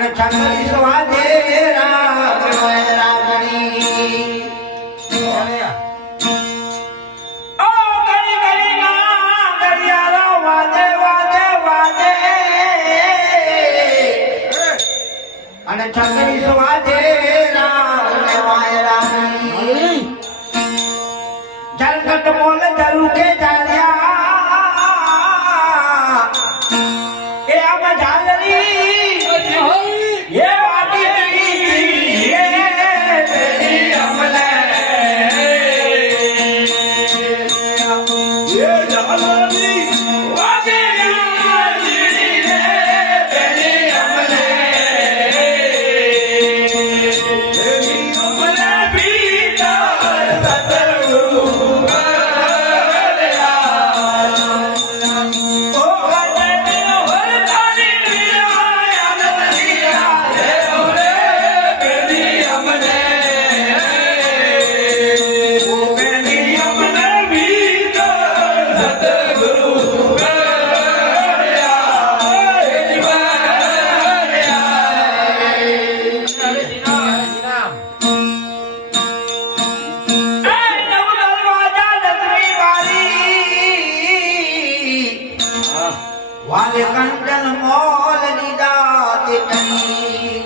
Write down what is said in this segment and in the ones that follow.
અને છત્રી સ્વાદે રાગ રાગણી ઓ વાગે વાગે અને છત્રી વાલે કંડલ મોલ દીદા તે તની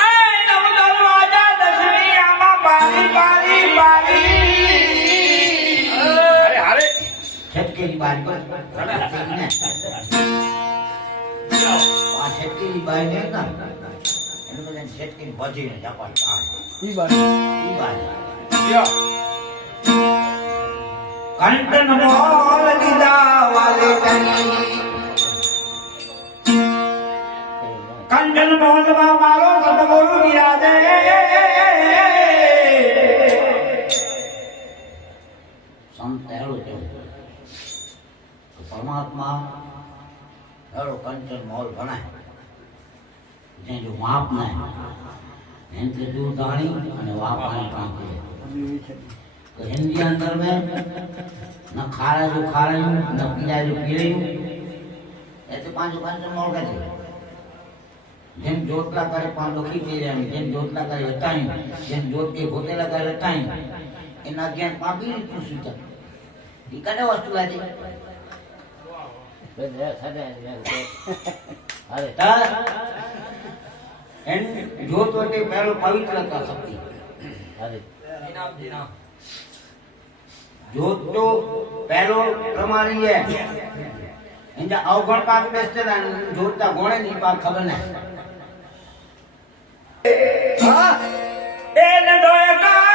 એ નવ દરવાજા દસમી આમાં બારી બારી બારી અરે હારે છટકેલી બારી પર ને આ છટકેલી બારી ને ના એને બધા છટકેલી ભજીને જાપાન ઈ બાજુ. ઈ બારી યો. કંડન મોલ લીધા વાલે તની મોલમાં મારો સદગુરુ બિરાજે સંત છે તો પરમાત્મા હેરો કંચન મોલ ભણાય. જે જો માપ ને એમ કે દૂર અને વાપ આની કાંકે तो हिंदी अंदर में न खा रहा जो खा रही हूँ न पी रहा जो पी रही हूँ ऐसे पाँच पाँच मोड़ गए थे। जिन जोतला करे पाँच लोग खींच रहे हैं जिन जोतला करे होता ही जिन जोत के होते लगा रहता ही इन अज्ञान पापी नहीं कुछ खुश दिक्कत है वस्तु लाते। अरे तार। एंड जोत वाले पहले पवित्र का सकती अरे। जीना जीना જોત તો પહેલો પ્રમાણી હે એના અવગણ પાક બેસતે ના જોતતા ગોણે ની પાક ખબર નહીં હા એને ડોયકા